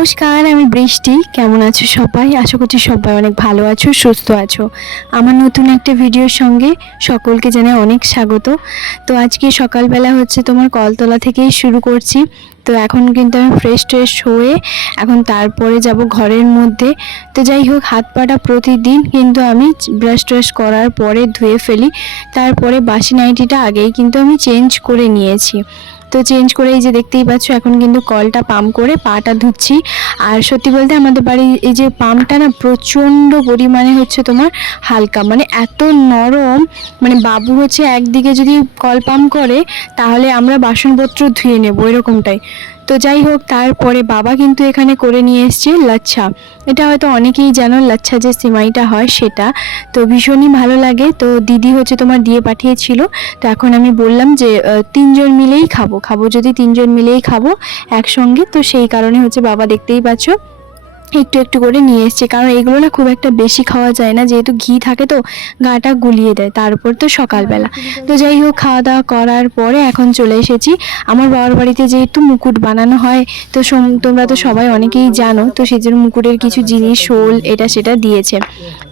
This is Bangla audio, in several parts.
নমস্কার, আমি বৃষ্টি। কেমন আছো সবাই? আশা করছি সবাই অনেক ভালো আছো, সুস্থ আছো। আমার নতুন একটা ভিডিওর সঙ্গে সকলকে জানাই অনেক স্বাগত। তো আজকে সকালবেলা হচ্ছে তোমার কলতলা থেকেই শুরু করছি। তো এখন কিন্তু আমি ফ্রেশ হয়ে এখন তারপরে যাব ঘরের মধ্যে। তো যাই হোক, হাত পাটা প্রতিদিন কিন্তু আমি ব্রাশ করার পরে ধুয়ে ফেলি। তারপরে বাসি নাইটিটা আগেই কিন্তু আমি চেঞ্জ করে নিয়েছি। তো চেঞ্জ করে এই যে দেখতেই পাচ্ছ, এখন কিন্তু কলটা পাম্প করে পাটা ধুচ্ছি। আর সত্যি বলতে আমাদের বাড়ির এই যে পাম্পটা না প্রচণ্ড পরিমাণে হচ্ছে তোমার হালকা, মানে এত নরম, মানে বাবু হচ্ছে একদিকে যদি কল পাম্প করে তাহলে আমরা বাসনপত্র ধুয়ে নেবো এরকমটাই। তো যাই হোক, তারপরে বাবা কিন্তু এখানে করে নিয়ে এসছে লাচ্ছা। এটা হয়তো অনেকেই জানো, লাচ্ছা যে সিমাইটা হয় সেটা। তো ভীষণই ভালো লাগে। তো দিদি হচ্ছে তোমার দিয়ে পাঠিয়েছিল। তো এখন আমি বললাম যে তিনজন মিলেই খাবো যদি তিনজন মিলেই খাবো একসঙ্গে। তো সেই কারণে হচ্ছে বাবা দেখতেই পাচ্ছ একটু একটু করে নিয়ে এসছে, কারণ এগুলো না খুব একটা বেশি খাওয়া যায় না, যেহেতু ঘি থাকে তো গাটা গুলিয়ে দেয়, তার উপর তো সকালবেলা। তো যাই হোক, খাওয়া দাওয়া করার পরে এখন চলে এসেছি আমার বাবার বাড়িতে, যেহেতু মুকুট বানানো হয়। তো তোমরা তো সবাই অনেকেই জানো, তো সেই জন্য মুকুটের কিছু জিনিস, শোল এটা সেটা দিয়েছে।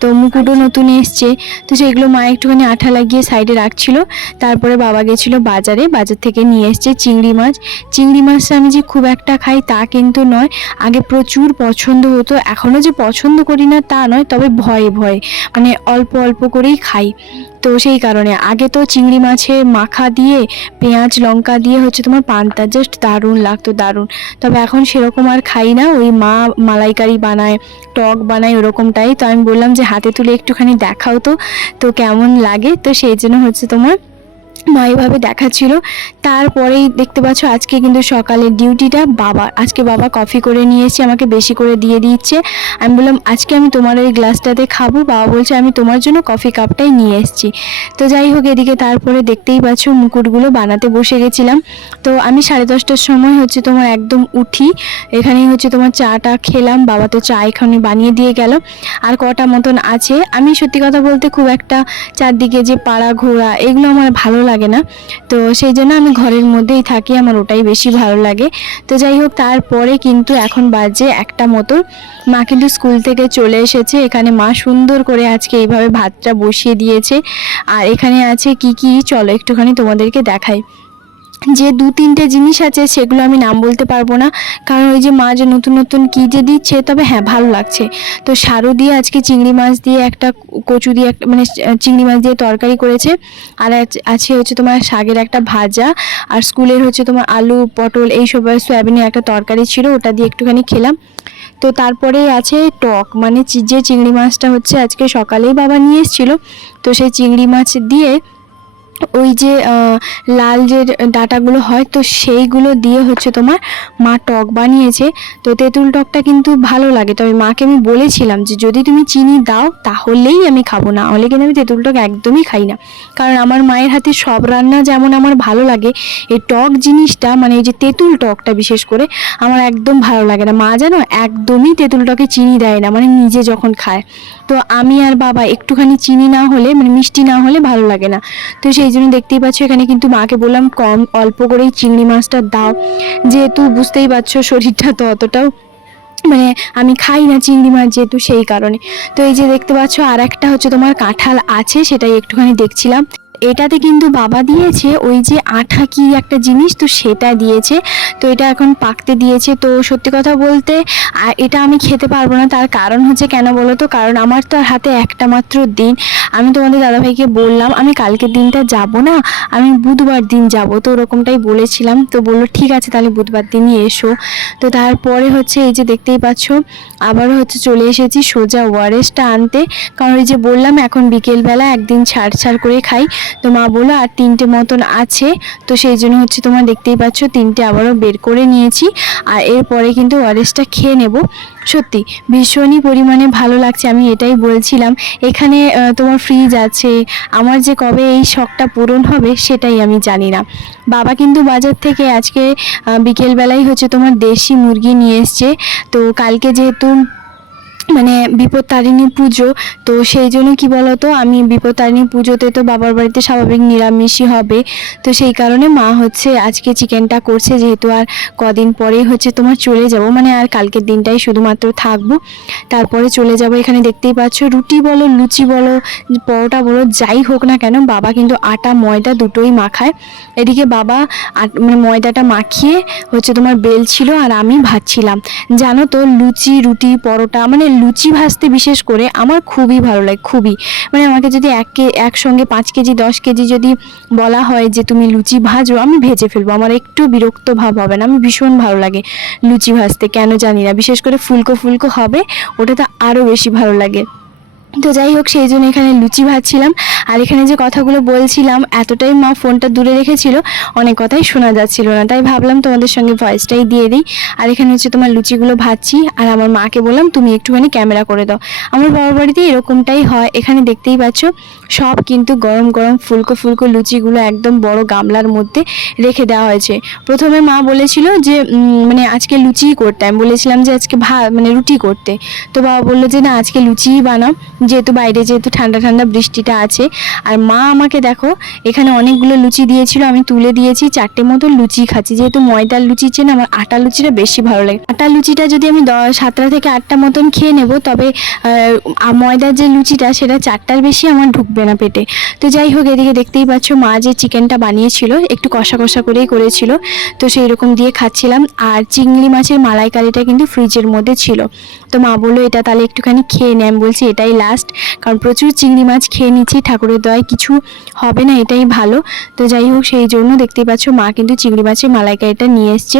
তো মুকুটও নতুন এসছে। তো সেগুলো মা একটুখানি আঠা লাগিয়ে সাইডে রাখছিল। তারপরে বাবা গেছিলো বাজার থেকে নিয়ে এসছে চিংড়ি মাছ। চিংড়ি মাছটা আমি যে খুব একটা খাই তা কিন্তু নয়, আগে প্রচুর পছন্দ হতো, এখনও যে পছন্দ করি না তা নয়, তবে ভয়ে মানে অল্প অল্প করেই খাই। তো সেই কারণে আগে তো চিংড়ি মাছের মাখা দিয়ে পেঁয়াজ লঙ্কা দিয়ে হচ্ছে তোমার পান্তা, জাস্ট দারুণ লাগতো, দারুণ। তবে এখন সেরকম আর খাই না, ওই মা মালাইকারি বানায়, টক বানায় ওরকমটাই। তো আমি বললাম যে হাতে তুলে একটুখানি দেখাও তো কেমন লাগে। তো সেই জন্য হচ্ছে তোমার মা এভাবে দেখাচ্ছিল। তারপরেই দেখতে পাচ্ছ আজকে কিন্তু সকালের ডিউটিটা আজকে বাবা কফি করে নিয়ে এসে আমাকে বেশি করে দিয়ে দিচ্ছে। আমি বললাম আজকে আমি তোমার ওই গ্লাসটাতে খাবো। বাবা বলছে আমি তোমার জন্য কফি কাপটাই নিয়ে এসেছি। তো যাই হোক, এদিকে তারপরে দেখতেই পাচ্ছ মুকুটগুলো বানাতে বসে গেছিলাম। তো আমি 10:30টার সময় হচ্ছে তোমার একদম উঠি, এখানেই হচ্ছে তোমার চাটা খেলাম। বাবা তো চা এখানে বানিয়ে দিয়ে গেল। আর কটা মতন আছে। আমি সত্যি কথা বলতে খুব একটা চারদিকে যে পাড়া ঘোরা এগুলো আমার ভালো লাগে না। তো সেই জন্য আমি ঘরের মধ্যেই থাকি, আমার ওটাই বেশি ভালো লাগে। তো যাই হোক, তারপরে কিন্তু এখন বাজে 1টা মতো। মা কিন্তু স্কুল থেকে চলে এসেছে। এখানে মা সুন্দর করে আজকে এইভাবে ভাতটা বসিয়ে দিয়েছে। আর এখানে আছে কি চলো একটুখানি তোমাদেরকে দেখাই। যে 2-3টে জিনিস আছে সেগুলো আমি নাম বলতে পারবো না, কারণ ওই যে মা যে নতুন নতুন কী যে দিচ্ছে, তবে হ্যাঁ ভালো লাগছে। তো সারু দিয়ে আজকে চিংড়ি মাছ দিয়ে একটা, কচু দিয়ে একটা, মানে চিংড়ি মাছ দিয়ে তরকারি করেছে। আর আছে হচ্ছে তোমার শাকের একটা ভাজা। আর স্কুলের হচ্ছে তোমার আলু পটল এইসব সয়াবিনের একটা তরকারি ছিল, ওটা দিয়ে একটুখানি খেলাম। তো তারপরে আছে টক, মানে যে চিংড়ি মাছটা হচ্ছে আজকে সকালেই বাবা নিয়ে এসেছিলো। তো সেই চিংড়ি মাছ দিয়ে ওই যে লাল যে ডাঁটাগুলো হয়, তো সেইগুলো দিয়ে হচ্ছে তোমার মা টক বানিয়েছে। তো তেঁতুল টকটা কিন্তু ভালো লাগে, তবে মাকে আমি বলেছিলাম যে যদি তুমি চিনি দাও তাহলেই আমি খাবো, না হলে কিন্তু আমি তেঁতুল টক একদমই খাই না। কারণ আমার মায়ের হাতে সব রান্না যেমন আমার ভালো লাগে, এই টক জিনিসটা, মানে এই যে তেঁতুল টকটা বিশেষ করে আমার একদম ভালো লাগে না। মা জানো একদমই তেঁতুল টকে চিনি দেয় না, মানে নিজে যখন খায়। তো আমি আর বাবা একটুখানি চিনি না হলে, মানে মিষ্টি না হলে ভালো লাগে না। তো সেই জন্য দেখতেই পাচ্ছ এখানে কিন্তু মাকে বললাম অল্প করেই চিংড়ি মাছটা দাও, যেহেতু বুঝতেই পারছো শরীরটা তো অতটাও, মানে আমি খাই না চিংড়ি মাছ যেহেতু, সেই কারণে। তো এই যে দেখতে পাচ্ছ আর একটা হচ্ছে তোমার কাঁঠাল আছে, সেটাই একটুখানি দেখছিলাম। এটাতে কিন্তু বাবা দিয়েছে ওই যে আঠা কি একটা জিনিস, তো সেটা দিয়েছে। তো এটা এখন পাকতে দিয়েছে। তো সত্যি কথা বলতে এটা আমি খেতে পারবো না, তার কারণ হচ্ছে কেন বলো তো, কারণ আমার তো হাতে একটা মাত্র দিন। আমি তোমাদের দাদাভাইকে বললাম আমি কালকের দিনটা যাব না, আমি বুধবার দিন যাব, তো ওরকমটাই বলেছিলাম। তো বললো ঠিক আছে তাহলে বুধবার দিনই এসো। তো তারপরে হচ্ছে এই যে দেখতেই পাচ্ছ আবারও হচ্ছে চলে এসেছি সোজা ওয়ারেসটা আনতে, কারণ ওই যে বললাম এখন বিকেলবেলা একদিন ছাড় করে খাই। তো মা বললো আর 3টে মতন আছে, তো সেই জন্য হচ্ছে তোমার দেখতেই পাচ্ছ 3টে আবারও বের করে নিয়েছি। আর এরপরে কিন্তু ওয়ারেসটা খেয়ে নেব। সত্যি ভীষণই পরিমাণে ভালো লাগছে, আমি এটাই বলছিলাম। এখানে তোমার ফ্রিজ আছে, আমার যে কবে এই শখটা পূরণ হবে সেটাই আমি জানি না। বাবা কিন্তু বাজার থেকে আজকে বিকেলবেলায় হচ্ছে তোমার দেশি মুরগি নিয়ে এসছে। তো কালকে যেহেতু মানে বিপত্তারিণী পুজো, তো সেই জন্য কি বলতো আমি বিপত্তারিণী পুজোতে তো বাবার বাড়িতে স্বাভাবিক নিরামিষই হবে, তো সেই কারণে মা হচ্ছে আজকে চিকেনটা করছে, যেহেতু আর কদিন পরেই হচ্ছে তোমার চলে যাব, মানে আর কালকের দিনটাই শুধুমাত্র থাকবো, তারপরে চলে যাব। এখানে দেখতেই পাচ্ছ রুটি বলো, লুচি বলো, পরোটা বলো, যাই হোক না কেন বাবা কিন্তু আটা ময়দা দুটোই মাখায়। এদিকে বাবা মানে ময়দাটা মাখিয়ে হচ্ছে তোমার বেলছিল আর আমি ভাজছিলাম। জানো তো লুচি, রুটি, পরোটা, মানে লুচি ভাজতে বিশেষ করে আমার খুবই ভালো লাগে, খুবই। মানে আমাকে যদি একসঙ্গে 5 কেজি 10 কেজি যদি বলা হয় যে তুমি লুচি ভাজো, আমি ভেজে ফেলবো, আমার একটু বিরক্ত ভাব হবে না। আমি ভীষণ ভালো লাগে লুচি ভাজতে, কেন জানি না, বিশেষ করে ফুলকো ফুলকো হবে ওটা তো আরও বেশি ভালো লাগে। তো যাই হোক, সেই জন্য এখানে লুচি ভাজছিলাম। আর এখানে যে কথাগুলো বলছিলাম এতটাই মা ফোনটা দূরে রেখেছিল, অনেক কথাই শোনা যাচ্ছিল না, তাই ভাবলাম তোমাদের সঙ্গে ভয়েসটাই দিয়ে দিই। আর এখানে হচ্ছে তোমার লুচিগুলো ভাজছি আর আমার মাকে বললাম তুমি একটুখানি ক্যামেরা করে দাও। আমার বাবার বাড়িতে এরকমটাই হয়। এখানে দেখতেই পাচ্ছ সব কিন্তু গরম গরম ফুলকো ফুলকো লুচিগুলো একদম বড় গামলার মধ্যে রেখে দেওয়া হয়েছে। প্রথমে মা বলেছিল যে মানে আজকে লুচিই করতে, আমি বলেছিলাম যে আজকে মানে রুটি করতে, তো বাবা বললো যে না আজকে লুচিই বানাও, যেহেতু বাইরে যেহেতু ঠান্ডা ঠান্ডা বৃষ্টিটা আছে। আর মা আমাকে দেখো এখানে অনেকগুলো লুচি দিয়েছিল, আমি তুলে দিয়েছি 4টে মতন লুচি খাচ্ছি, যেহেতু ময়দার লুচি চেয়ে না আমার আটা লুচিটা বেশি ভালো লাগে। আটা লুচিটা যদি আমি 7টা থেকে 8টা মতন খেয়ে নেব, তবে ময়দার যে লুচিটা সেটা 4টার বেশি আমার ঢুকবে না পেটে। তো যাই হোক, এদিকে দেখতেই পাচ্ছ মা যে চিকেনটা বানিয়েছিল একটু কষা কষা করেই করেছিল, তো সেই রকম দিয়ে খাচ্ছিলাম। আর চিংড়ি মাছের মালাইকারিটা কিন্তু ফ্রিজের মধ্যে ছিল, তো মা বললো এটা তাহলে একটুখানি খেয়ে নে। আমি বলছি এটাই লাস্ট, কারণ প্রচুর চিংড়ি মাছ খেয়ে নিচ্ছি, ঠাকুরের দয়ায় কিছু হবে না, এটাই ভালো। তো যাই হোক, সেই জন্য দেখতেই পাচ্ছ মা কিন্তু চিংড়ি মাছের মালাইকারিটা নিয়ে এসছে।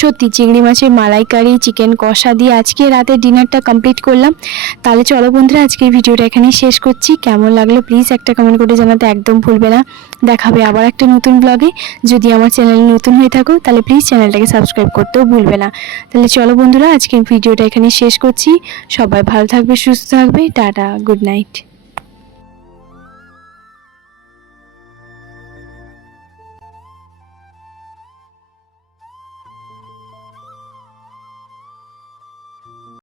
সত্যি চিংড়ি মাছের মালাইকারি চিকেন কষা দিয়ে আজকে রাতে ডিনারটা কমপ্লিট করলাম। তাহলে চলো বন্ধুরা, আজকের ভিডিওটা এখানেই শেষ করছি। কেমন লাগলো প্লিজ একটা কমেন্ট করে জানাতে একদম ভুলবে না। দেখাবে আবার একটা নতুন ব্লগে। যদি আমার চ্যানেল নতুন হয়ে থাকো তাহলে প্লিজ চ্যানেলটাকে সাবস্ক্রাইব করতেও ভুলবে না। তাহলে চলো বন্ধুরা, আজকের ভিডিওটা এখানেই শেষ করছি। সবাই ভালো থাকবে, সুস্থ থাকবে, টাটা, গুড নাইট।